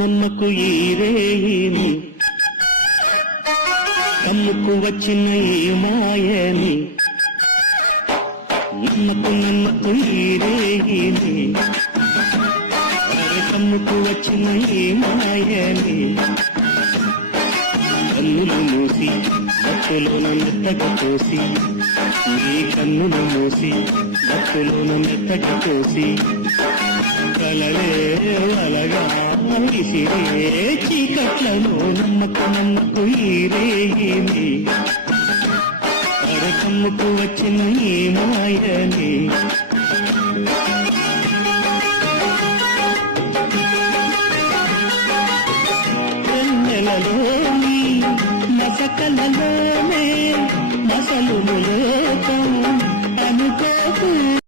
నమ్మకు ఈ రేయిని, కమ్ముకు వచ్చిన ఈ మాయని. నమ్మకు ఈ రేయిని, కమ్ముకు వచ్చిన ఈ మాయని. కన్నులు మూసి భక్తులోన మెత్తగా తోసి, నీ కన్నులు మూసి భక్తులోన మెత్తగా తోసి, కలలే అలగా విసిరే చీకట్లను. నమ్మకు ఈ రేయిని, కమ్ముకు వచ్చిన ఈ మాయని. వెన్నెలలోని మసకలలోనే మసలు లోకం అనుకోకు.